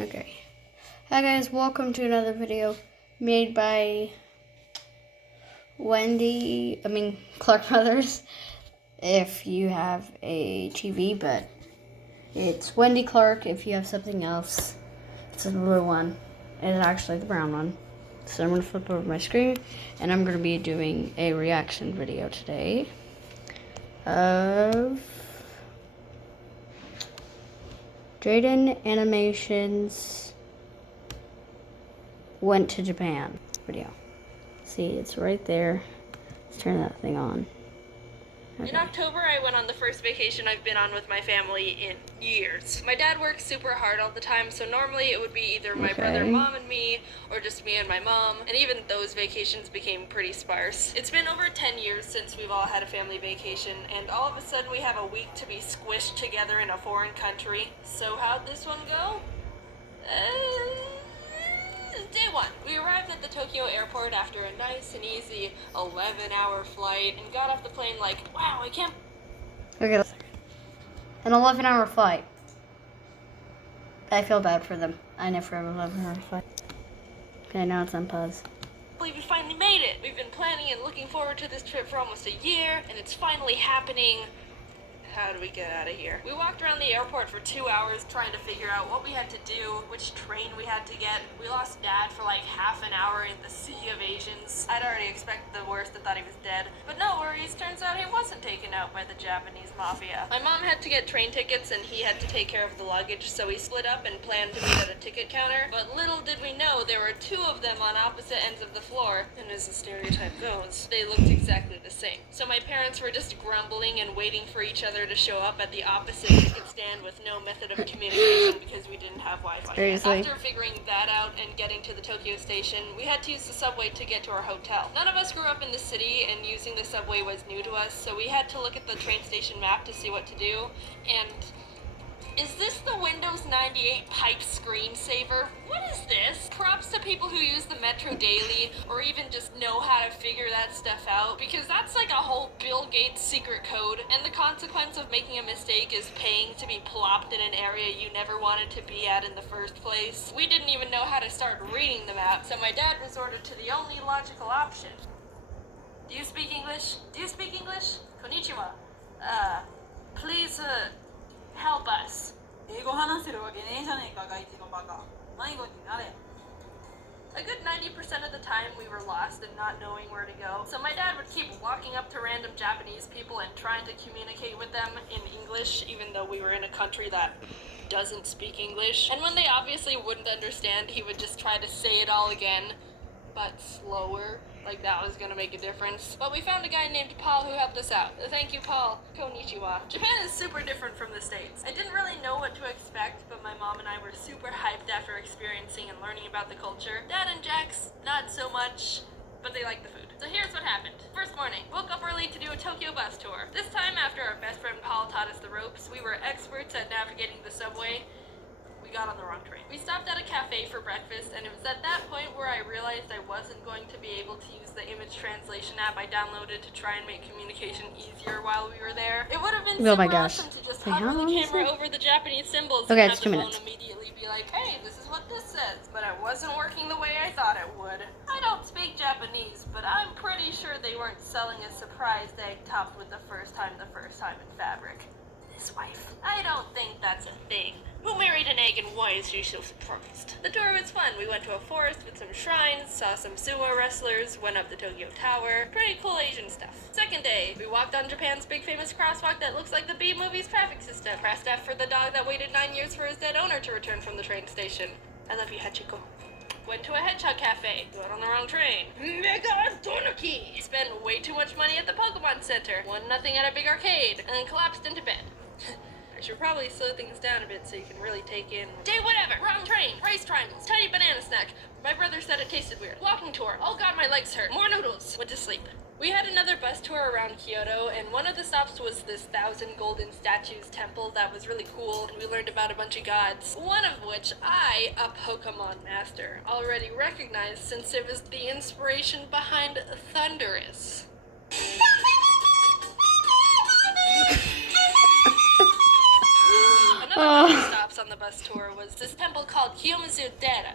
Okay. Hi guys, welcome to another video made by Clark Brothers. If you have a TV, but it's Wendy Clark if you have something else. It's the blue one. It's actually the brown one. So I'm going to flip over my screen and I'm going to be doing a reaction video today of Drayden Animations Went to Japan video. See, it's right there. Let's turn that thing on. Okay. In October, I went on the first vacation I've been on with my family in years. My dad works super hard all the time, so normally it would be either my brother, mom, and me, or just me and my mom, and even those vacations became pretty sparse. It's been over 10 years since we've all had a family vacation, and all of a sudden we have a week to be squished together in a foreign country. So how'd this one go? Day one. We arrived at the Tokyo airport after a nice and easy 11-hour flight and got off the plane like, wow, I can't... Okay, an 11-hour flight. I feel bad for them. I never have an 11-hour flight. Okay, now it's on pause. We finally made it. We've been planning and looking forward to this trip for almost a year, and it's finally happening. How do we get out of here? We walked around the airport for 2 hours trying to figure out what we had to do, which train we had to get. We lost Dad for like half an hour in the sea of Asians. I'd already expected the worst and thought he was dead. But no worries, turns out he wasn't taken out by the Japanese mafia. My mom had to get train tickets and he had to take care of the luggage, so we split up and planned to meet at a ticket counter. But little did we know there were two of them on opposite ends of the floor, and as the stereotype goes, they looked exactly the same. So my parents were just grumbling and waiting for each other to show up at the opposite ticket stand with no method of communication because we didn't have Wi-Fi. Seriously? After figuring that out and getting to the Tokyo station, we had to use the subway to get to our hotel. None of us grew up in the city, and using the subway was new to us, so we had to look at the train station map to see what to do, and... is this the Windows 98 pipe screensaver? What is this? Props to people who use the Metro daily or even just know how to figure that stuff out, because that's like a whole Bill Gates secret code, and the consequence of making a mistake is paying to be plopped in an area you never wanted to be at in the first place. We didn't even know how to start reading the map, so my dad resorted to the only logical option. Do you speak English? Do you speak English? Konnichiwa. Please, help us. A good 90% of the time we were lost and not knowing where to go. So my dad would keep walking up to random Japanese people and trying to communicate with them in English, even though we were in a country that doesn't speak English. And when they obviously wouldn't understand, he would just try to say it all again, but slower. Like that was gonna make a difference. But we found a guy named Paul who helped us out. Thank you, Paul. Konnichiwa. Japan is super different from the States. I didn't really know what to expect, but my mom and I were super hyped after experiencing and learning about the culture. Dad and Jax, not so much, but they like the food. So here's what happened. First morning, woke up early to do a Tokyo bus tour. This time, after our best friend Paul taught us the ropes, we were experts at navigating the subway. We got on the wrong train. We stopped at a cafe for breakfast, and it was at that point where I realized I wasn't going to be able to use the image translation app I downloaded to try and make communication easier while we were there. It would have been super awesome to just hover the camera over the Japanese symbols and have the phone immediately be like, hey, this is what this says. But it wasn't working the way I thought it would. I don't speak Japanese, but I'm pretty sure they weren't selling a surprise egg topped with the first time in fabric. His wife. I don't think that's a thing. Who married an egg and why is she so surprised? The tour was fun. We went to a forest with some shrines, saw some sumo wrestlers, went up the Tokyo Tower. Pretty cool Asian stuff. Second day, we walked on Japan's big famous crosswalk that looks like the B-movie's traffic system. Pressed F for the dog that waited 9 years for his dead owner to return from the train station. I love you, Hachiko. Went to a hedgehog cafe. Got on the wrong train. Mega Donuki! Spent way too much money at the Pokemon Center. Won nothing at a big arcade. And then collapsed into bed. I should probably slow things down a bit so you can really take in. Day whatever! Wrong train! Rice triangles! Tiny banana snack! My brother said it tasted weird. Walking tour! Oh god, my legs hurt! More noodles! Went to sleep. We had another bus tour around Kyoto, and one of the stops was this 1,000 golden statues temple that was really cool, and we learned about a bunch of gods. One of which I, a Pokemon master, already recognized since it was the inspiration behind Thundurus. Another one of the stops on the bus tour was this temple called Hyomizudera.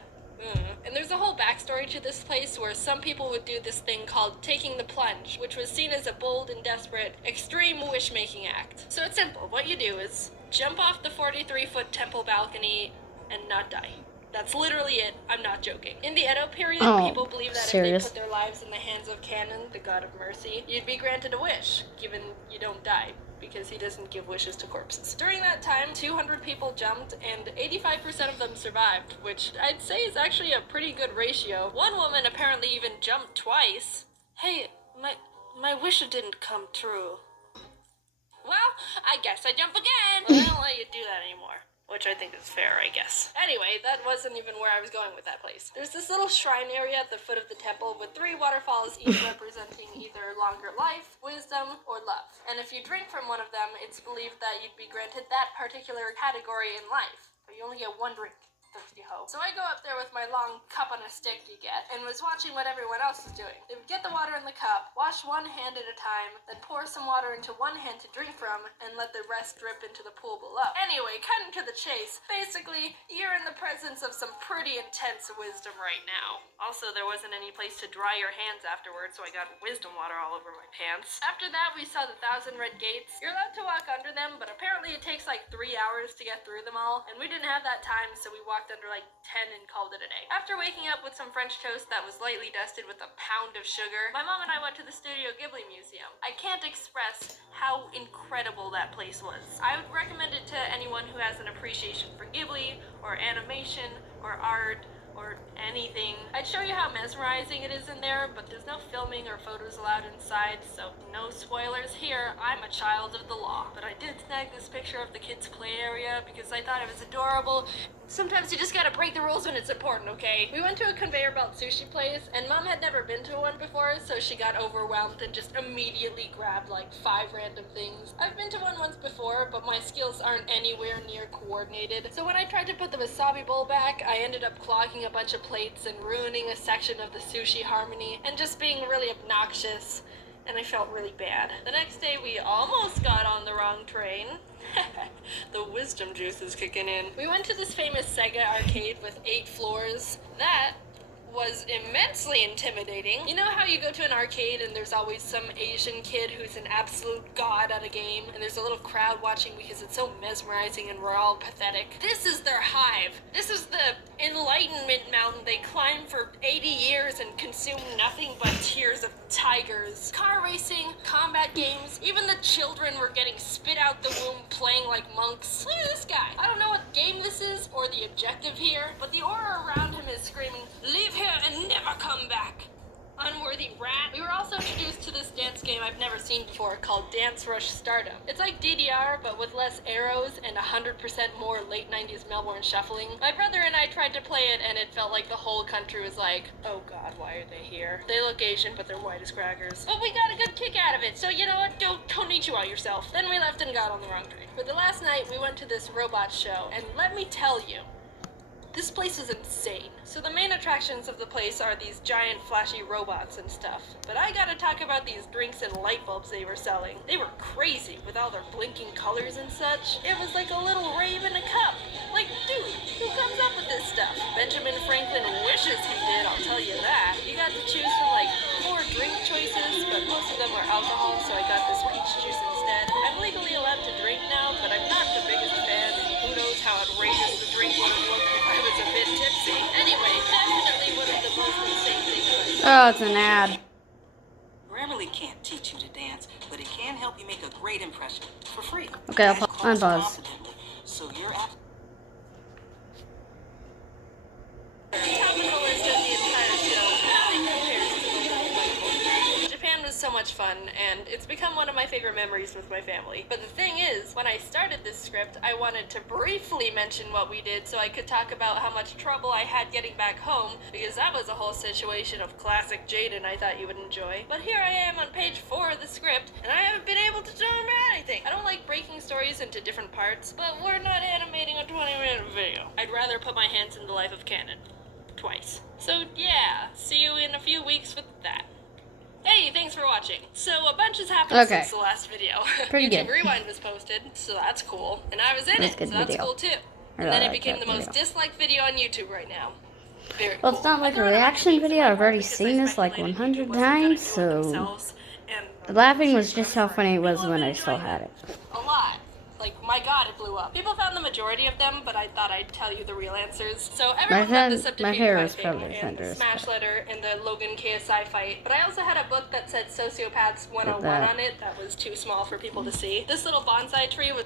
And there's a whole backstory to this place where some people would do this thing called taking the plunge, which was seen as a bold and desperate, extreme wish-making act. So it's simple. What you do is jump off the 43-foot temple balcony and not die. That's literally it. I'm not joking. In the Edo period, people believed that serious? if they put their lives in the hands of Kannon, the god of mercy, you'd be granted a wish, given you don't die, because he doesn't give wishes to corpses. During that time, 200 people jumped, and 85% of them survived, which I'd say is actually a pretty good ratio. One woman apparently even jumped twice. Hey, my wish didn't come true. Well, I guess I jump again. Well, I don't let you do that anymore. Which I think is fair, I guess. Anyway, that wasn't even where I was going with that place. There's this little shrine area at the foot of the temple with 3 waterfalls, each representing either longer life, wisdom, or love. And if you drink from one of them, it's believed that you'd be granted that particular category in life. But you only get 1 drink. Thirsty hoe. So I go up there with my long cup on a stick you get, and was watching what everyone else was doing. They would get the water in the cup, wash one hand at a time, then pour some water into one hand to drink from, and let the rest drip into the pool below. Anyway, cutting to the chase, basically, you're in the presence of some pretty intense wisdom right now. Also, there wasn't any place to dry your hands afterwards, so I got wisdom water all over my pants. After that, we saw the 1,000 red gates. You're allowed to walk under them, but apparently it takes like 3 hours to get through them all, and we didn't have that time, so we walked under like 10 and called it a day. After waking up with some French toast that was lightly dusted with a pound of sugar, my mom and I went to the Studio Ghibli Museum. I can't express how incredible that place was. I would recommend it to anyone who has an appreciation for Ghibli, or animation, or art, or anything. I'd show you how mesmerizing it is in there, but there's no filming or photos allowed inside, so no spoilers here. I'm a child of the law. But I did snag this picture of the kids' play area because I thought it was adorable. Sometimes you just gotta break the rules when it's important, okay? We went to a conveyor belt sushi place, and Mom had never been to one before, so she got overwhelmed and just immediately grabbed like 5 random things. I've been to one once before, but my skills aren't anywhere near coordinated. So when I tried to put the wasabi bowl back, I ended up clogging a bunch of plates and ruining a section of the sushi harmony, and just being really obnoxious. And I felt really bad. The next day, we almost got on the wrong train. The wisdom juice is kicking in. We went to this famous Sega arcade with 8 floors. That was immensely intimidating. You know how you go to an arcade and there's always some Asian kid who's an absolute god at a game, and there's a little crowd watching because it's so mesmerizing and we're all pathetic? This is their hive. This is the enlightenment mountain they climb for 80 years and consume nothing but tears of tigers. Car racing, combat games, even the children were getting spit out the womb playing like monks. Look at this guy. I don't know what game this is or the objective here, but the aura around him is screaming, "Leave here and never come back, unworthy rat." We were also introduced to this dance game I've never seen before called Dance Rush Stardom. It's like DDR, but with less arrows and 100% more late 90s Melbourne shuffling. My brother and I tried to play it, and it felt like the whole country was like, oh god, why are they here? They look Asian, but they're white as crackers. But we got a good kick out of it, so you know what, don't konnichiwa yourself. Then we left and got on the wrong train. For the last night, we went to this robot show, and let me tell you, this place is insane. So the main attractions of the place are these giant flashy robots and stuff. But I gotta talk about these drinks and light bulbs they were selling. They were crazy with all their blinking colors and such. It was like a little rave in a cup. Like, dude, who comes up with this stuff? Benjamin Franklin wishes he did, I'll tell you that. You got to choose from like 4 drink choices, but most of them were alcohol, so I got this peach juice instead. I'm legally allowed to drink now, but I'm not the biggest fan, and who knows how outrageous the drink would have looked if I was a bit tipsy. Anyway, definitely one of the most insane things. Oh, it's an ad. Grammarly can't teach you to dance, but it can help you make a great impression for free. Okay, I'll And class unpause. confidently, so you're Top of the list of the entire show, nothing compares to the Little. Japan was so much fun, and it's become one of my favorite memories with my family. But the thing is, when I started this script, I wanted to briefly mention what we did so I could talk about how much trouble I had getting back home, because that was a whole situation of classic Jaden I thought you would enjoy. But here I am on page 4 of the script, and I haven't been able to tell them anything. I don't like breaking stories into different parts, but we're not animating a 20-minute video. I'd rather put my hands in the life of Kannon. Twice. So yeah, see you in a few weeks with that. Hey, thanks for watching. So a bunch has happened Okay. since the last video. Pretty YouTube good. Rewind was posted, so that's cool. And I was in That's it, good so that's video. cool too. And then it like became that the most video. disliked video on YouTube right now. Very Well, cool. it's not like I a thought it reaction might be video. I've already because I seen this like speculated 100 YouTube wasn't gonna times, do it so themselves, and the laughing was but I'm just how sorry. funny it was People have when been I still enjoying had it. a lot. Like, my god, it blew up. People found the majority of them, but I thought I'd tell you the real answers. So everyone got the my Septipede hair is thing probably and the thunderous, Smash but Letter and the Logan KSI fight. But I also had a book that said Sociopaths 101 that- on it that was too small for people to see. This little bonsai tree was